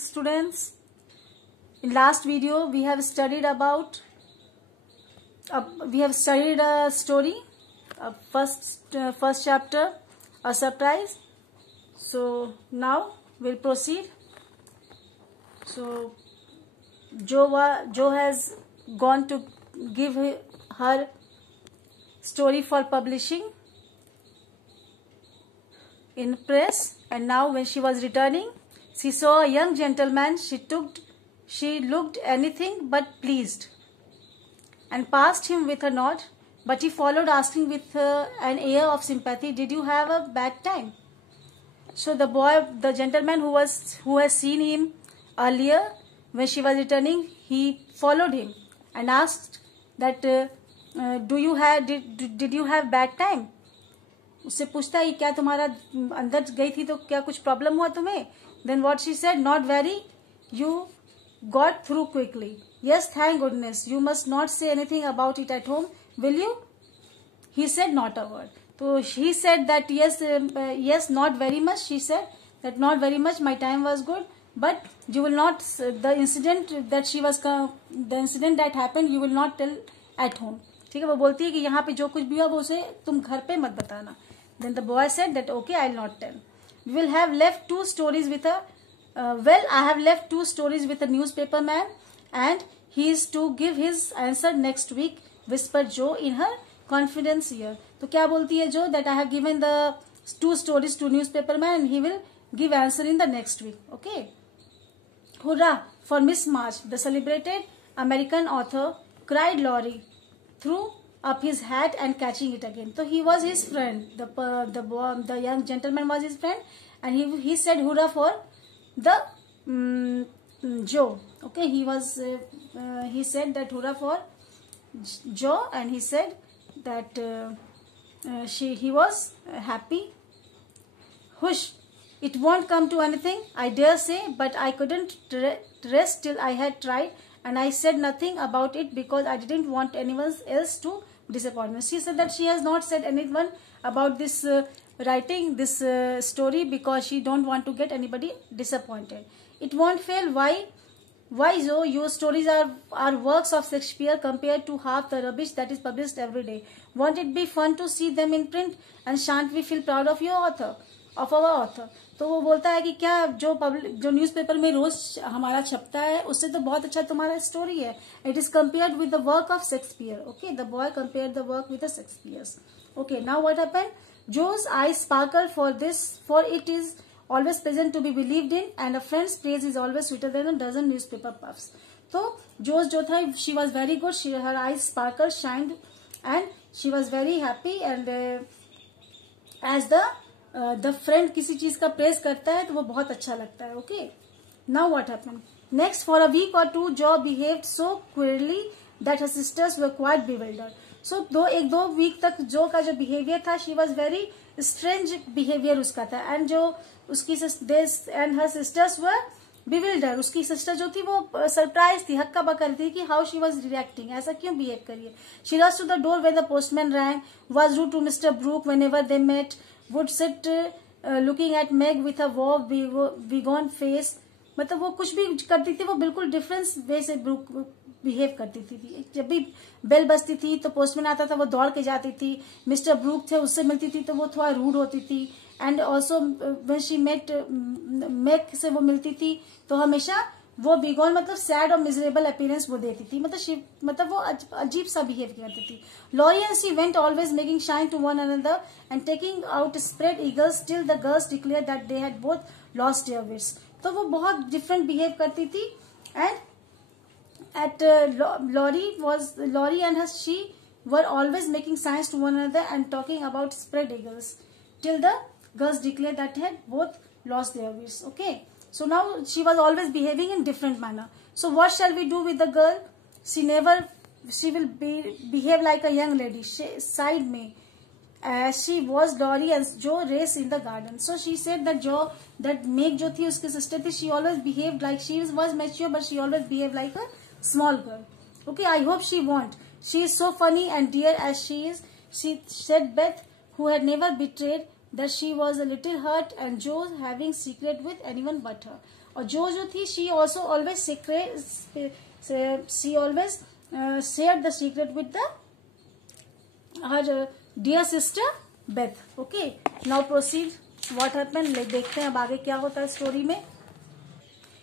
students. In last video, we have studied about a story, first chapter, a surprise. So now we'll proceed. So Jo has gone to give her story for publishing in press, and now when she was returning, she saw a young gentleman. She looked anything but pleased and passed him with a nod, but he followed, asking with an air of sympathy, "Did you have a bad time?" So the gentleman who has seen him earlier when she was returning, he followed him and asked that did you have bad time? उससे पूछता है क्या तुम्हारा अंदर गई थी तो क्या कुछ प्रॉब्लम हुआ तुम्हें? Then what she said, "Not very. You got through quickly. Yes, thank goodness. You must not say anything about it at home, will you?" He said not a word. So he said that yes, not very much. She said that not very much. My time was good, but you will not the incident that happened. You will not tell at home. ठीक है, वो बोलती है कि यहाँ पे जो कुछ भी हुआ वो उसे तुम घर पे मत बताना. Then the boy said that okay, I'll not tell. We will have left two stories with a I have left two stories with a newspaper man, and he is to give his answer next week, whispered Jo in her confidence ear. तो क्या बोलती है जो? That I have given the two stories to newspaper man and he will give answer in the next week. Okay. Hurrah for Miss March, the celebrated American author, cried Laurie, threw up his hat and catching it again. So he was his friend. The young gentleman was his friend, and he said hurrah for the Joe. Okay, he said that hurrah for Joe, and he said that he was happy. Hush, it won't come to anything, I dare say, but I couldn't rest till I had tried, and I said nothing about it because I didn't want anyone else to disappoint me. She said that she has not said anyone about this writing this story because she don't want to get anybody disappointed. It won't fail. Why so? Your stories are works of Shakespeare compared to half the rubbish that is published every day. Won't it be fun to see them in print? And shan't we feel proud of our author? तो वो बोलता है कि क्या जो newspaper में रोज हमारा छपता है उससे तो बहुत अच्छा तुम्हारा स्टोरी है. It is compared with the work of Shakespeare. Okay, the boy compared the work with the Shakespeare's. Okay, now what happened? Joe's eyes sparkled for it is always pleasant to be believed in, and a friend's praise is always sweeter than a dozen newspaper puffs. तो Joe's जो था, she was very good. Her eyes sparkled, shined, and she was very happy. And as the friend किसी चीज का praise करता है तो वो बहुत अच्छा लगता है. Okay, now what happened? Next, for a week or two, Joe behaved so queerly that her sisters were quite bewildered. So एक दो वीक तक जो का जो बिहेवियर था, she was very strange behaviour उसका था, एंड जो उसकी and her sisters were bewilder. उसकी सिस्टर जो थी वो सरप्राइज थी, हक्का बक्का थी कि हाउ शी वॉज रिएक्टिंग, ऐसा क्यों बिहेव करिए. She rush to the door where the postman rang, was rude to mister Brook whenever they met, would sit looking at Meg with a woebegone face. मतलब वो कुछ भी करती थी वो बिल्कुल डिफरेंस वे से बिहेव करती थी. जब भी बेल बजती थी तो पोस्टमैन आता था वो दौड़ के जाती थी. मिस्टर ब्रूक थे, उससे मिलती थी तो वो थोड़ा रूड होती थी. And also when she met Meg से वो मिलती थी तो हमेशा वो बिगॉन मतलब सैड और मिजरेबल अपीयरेंस वो देती थी. मतलब वो अजीब सा बिहेव करती थी. Laurie and she went always making shine to one another and taking out spread eagles till the girls declare that they had both lost their wits. तो वो बहुत डिफरेंट बिहेव करती थी. And Laurie and she were always making signs to one another and talking about spread eagles till the girls declared that had both lost their wits. Okay, so now she was always behaving in different manner. So what shall we do with the girl? She will behave like a young lady. She sighed me as she was Laurie and Joe race in the garden. So she said that Meg जो थी उसकी sister थी, she always behaved like she was mature, but she always behaved like a small girl. Okay, I hope she won't. She is so funny and dear as she is. She said Beth, who had never betrayed that she was a little hurt and Joe having secret with anyone but her. और जो थी she also always she always share the secret with the her dear sister Beth. Okay, now proceed what happened. देखते हैं अब आगे क्या होता है स्टोरी में.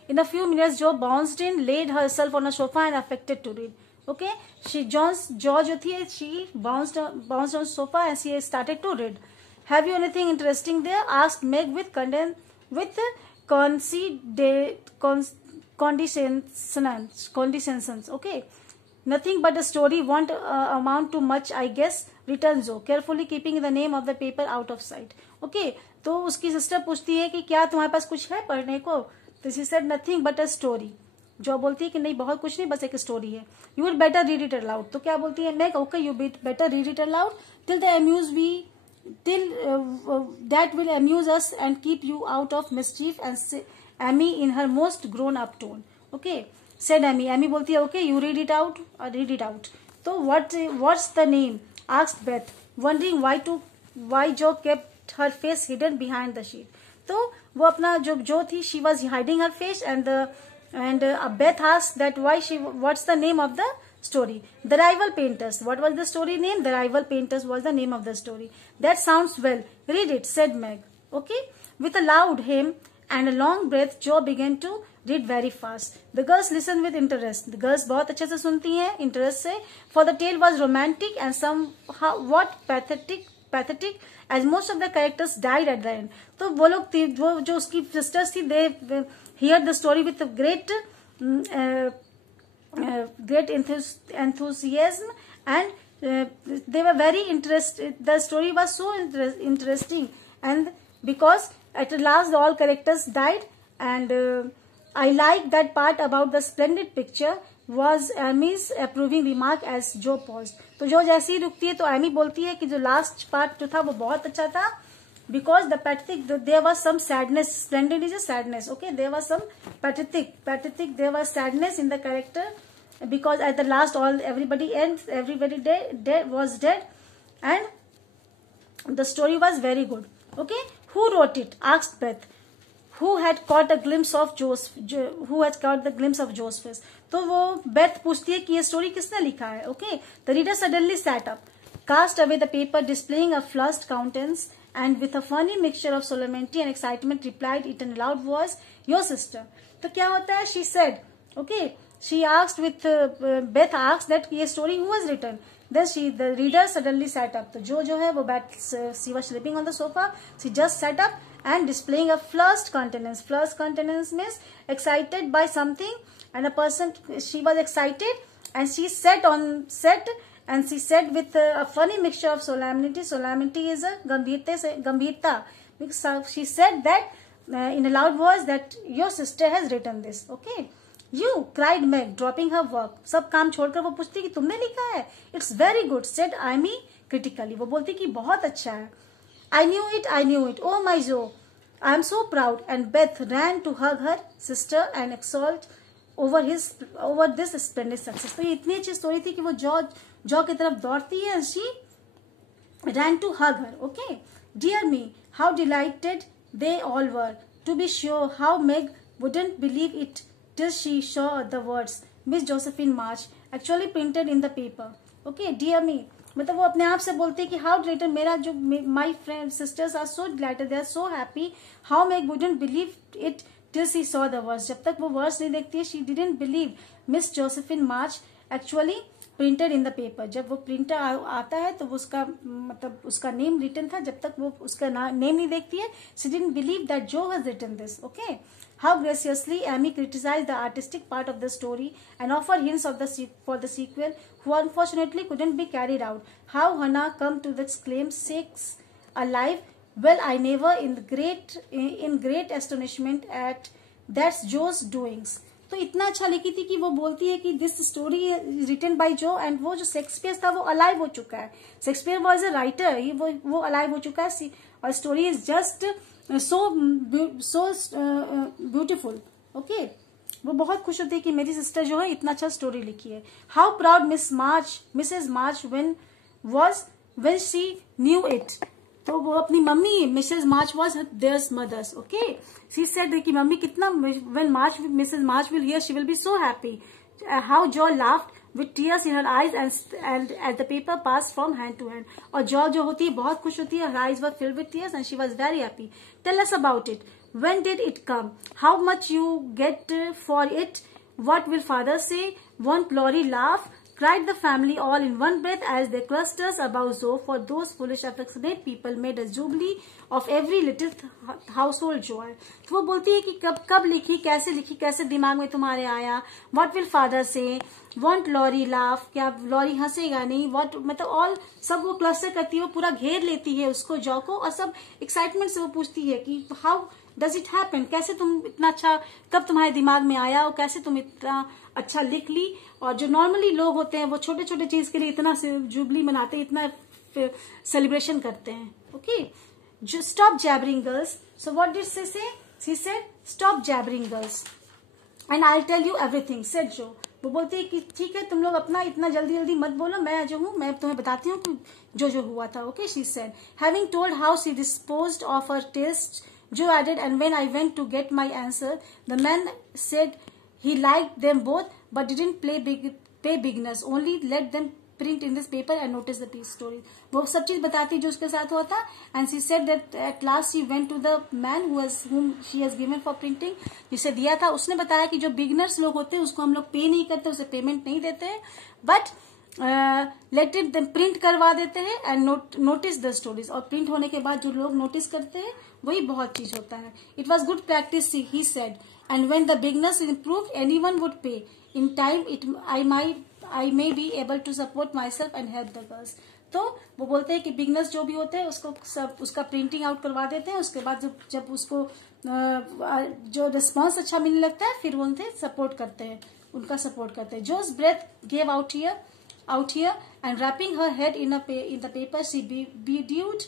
In a few minutes, Jo bounced in, laid herself on a sofa and affected to read. Okay, Jo जो थी, she bounced on sofa and she started to read. Have you anything interesting there? Asked Meg with condescension. Okay, nothing but a story won't amount to much, I guess. Returned Jo, carefully keeping the name of the paper out of sight. Okay, तो उसकी sister पूछती है कि क्या तुम्हारे पास कुछ है पढ़ने को. तो she said nothing but a story. जो बोलती है कि नहीं बहुत कुछ नहीं, बस एक स्टोरी है. You would better read it aloud. तो क्या बोलती है Meg? Okay, you better read it aloud till that will amuse us and keep you out of mischief, and say Amy in her most grown up tone. Okay, said Amy. Amy बोलती है okay, you read it out. तो what's the name? Asked Beth, wondering why Jo kept her face hidden behind the sheet. तो वो अपना जो थी she was hiding her face, and Beth asked that what's the name of the story. The Rival Painters. What was the story name? The Rival Painters was the name of the story. That sounds well. Read it, said Meg. Okay. With a loud hem and a long breath, Jo began to read very fast. The girls listened with interest. The girls बहुत अच्छे से सुनती हैं interest से. For the tale was romantic and somewhat pathetic as most of the characters died at the end. तो वो लोग वो जो उसकी sisters थी, they heard the story with great enthusiasm, and they were very interested. The story was so interesting, and because at last all characters died, and I like that part about the splendid picture was Amy's approving remark as Jo paused. तो जो जैसे ही रुकती है तो Amy बोलती है कि जो लास्ट पार्ट जो था वो बहुत अच्छा था, because the pathetic there was some sadness. Splendid is a sadness. Okay, there was some pathetic there was sadness in the character, because at the last everybody was dead, and the story was very good. Okay, who wrote it? Asked Beth, who had caught the glimpse of Jo's face. तो वो Beth पूछती है कि ये story किसने लिखा है. Okay, the reader suddenly sat up, cast away the paper, displaying a flushed countenance, and with a funny mixture of solemnity and excitement replied it in a loud voice, your sister. तो क्या होता है? She said, okay, she asked Beth asked that ये story who has written. Then the reader suddenly sat up. तो जो है वो she was sleeping on the sofa. She just sat up and displaying a flushed countenance. Flushed countenance means excited by something, and a person, she was excited, and she sat and she said with a funny mixture of solemnity. Solemnity is a gambhirta. She said that in a loud voice that your sister has written this. Okay. You, cried Meg, dropping her work. सब काम छोड़कर वो पूछती कि तुमने लिखा है. It's very good, said Amy critically. वो बोलती कि बहुत अच्छा है. I knew it. Oh my Jo, I am so proud. And Beth ran to hug her sister and exult over this splendid success. तो ये इतनी अच्छी स्टोरी थी कि वो जो की तरफ दौड़ती है, and she ran to hug her. Okay, dear me, how delighted they all were. To be sure, how Meg wouldn't believe it till she saw the words Miss Josephine March actually printed in the paper. Okay, dear me, मतलब वो अपने आप से बोलती है कि how delighted, मेरा जो my friend sisters are so delighted, they are so happy. How Meg wouldn't believe it till she saw the words. जब तक वो words नहीं देखती है, she didn't believe Miss Josephine March actually printed in the paper. जब वो printer आता है तो उसका मतलब उसका नेम रिटन था. जब तक वो उसका नेम नहीं देखती है, she didn't believe that Jo has written this. Okay. How graciously Amy criticized the artistic part of the story and offered hints for the sequel, who unfortunately couldn't be carried out. How Hannah come to exclaim, sakes alive, well, I never, in great astonishment at that's Jo's doings. तो इतना अच्छा लिखी थी कि वो बोलती है कि दिस स्टोरी रिटन बाय जो, एंड वो जो शेक्सपियर था वो अलाइव हो चुका है. शेक्सपियर वॉज अ राइटर, वो अलाइव हो चुका है, और story is just so beautiful. Okay, वो बहुत खुश होती है कि मेरी सिस्टर जो है इतना अच्छा स्टोरी लिखी है. How proud Mrs. March when she knew it. तो वो अपनी mummy, Mrs March was there mothers, okay. She said कि मम्मी कितना, when March, Mrs March will hear she will be so happy. How Jo laughed with tears in her eyes and as the paper passed from hand to hand. और जो होती है बहुत खुश होती है. Her eyes were filled with tears and she was very happy. Tell us about it. When did it come? How much you get for it? What will father say? Won't Laurie laugh? Cried the family all in one breath as they clustered about Zoe, for those foolish affectionate people made a jubilee of every little household joy. तो वो बोलती है कि कब लिखी, कैसे दिमाग में तुम्हारे आया. What will father say? Won't Laurie laugh? क्या लॉरी हंसेगा नहीं? What, मतलब ऑल सब वो क्लस्टर करती है, वो पूरा घेर लेती है उसको, जॉ को, और सब एक्साइटमेंट से वो पूछती है कि हाउ डज इट हैपन, कैसे तुम इतना अच्छा, कब तुम्हारे दिमाग में आया और कैसे तुम इतना अच्छा लिख ली. और जो नॉर्मली लोग होते हैं वो छोटे छोटे चीज के लिए इतना जुबली मनाते हैं, इतना सेलिब्रेशन करते हैं. Okay, stop jabbering girls. So what did she say? She said stop jabbering girls and I tell you everything, said Jo. वो बोलती है कि ठीक है, तुम लोग अपना इतना जल्दी मत बोलो, मैं जो हूँ मैं तुम्हें बताती हूँ कि जो हुआ था. Okay, she said. Having told how she disposed of her test, Jo added, and when I went to get my answer, the man said he liked them both, but didn't pay beginners, only let them print in this paper and notice the story. वो सब चीज बताती जो उसके साथ हुआ था. And she said that at last she went to the man whom she has given for printing, जिसे दिया था. उसने बताया कि जो बिगिनर्स लोग होते हैं उसको हम लोग पे नहीं करते, उसे पेमेंट नहीं देते हैं, बट लेट इट प्रिंट करवा देते हैं एंड नोटिस द स्टोरीज. और प्रिंट होने के बाद जो लोग नोटिस करते हैं वही बहुत चीज होता है. It was good practice, he said, and when the beginners improve anyone would pay in time it I may be able to support myself and help the girls. तो वो बोलते हैं कि बिगनर्स जो भी होते हैं उसको सब उसका प्रिंटिंग आउट करवा देते हैं. उसके बाद जब उसको जो रिस्पॉन्स अच्छा मिलने लगता है फिर वो उनसे सपोर्ट करते हैं, उनका सपोर्ट करते हैं. Jo's breath gave out here and wrapping her head in the paper, she bedewed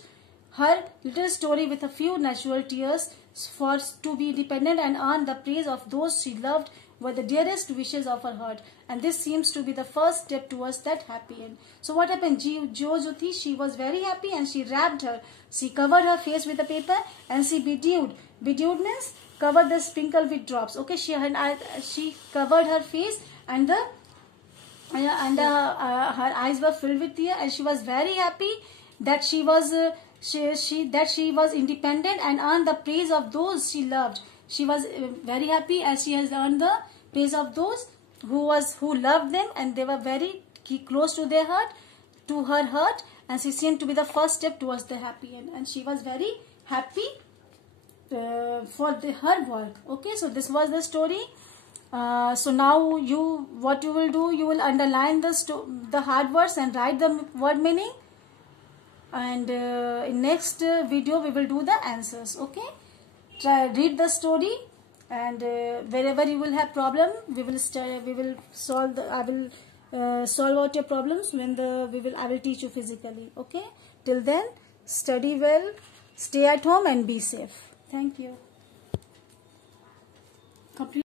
her little story with a few natural tears, for to be independent and earn the praise of those she loved were the dearest wishes of her heart, and this seems to be the first step towards that happy end. So what happened? Jo thi, she was very happy and she wrapped her, she covered her face with the paper and she bedewed. Bedewed means covered the sprinkle with drops. Okay, she covered her face and her eyes were filled with tears, and she was very happy that she was independent and earned the praise of those she loved. She was very happy as she has earned the praise of those who loved them, and they were very close to their heart, to her heart, and she seemed to be the first step towards the happy end, and she was very happy for her work. Okay, so this was the story. So now what you will do, you will underline the hard words and write the word meaning, and in next video we will do the answers. Okay, read the story, and wherever you will have problem, I will solve out your problems when I will teach you physically. Okay, till then, study well, stay at home and be safe. Thank you. Complete.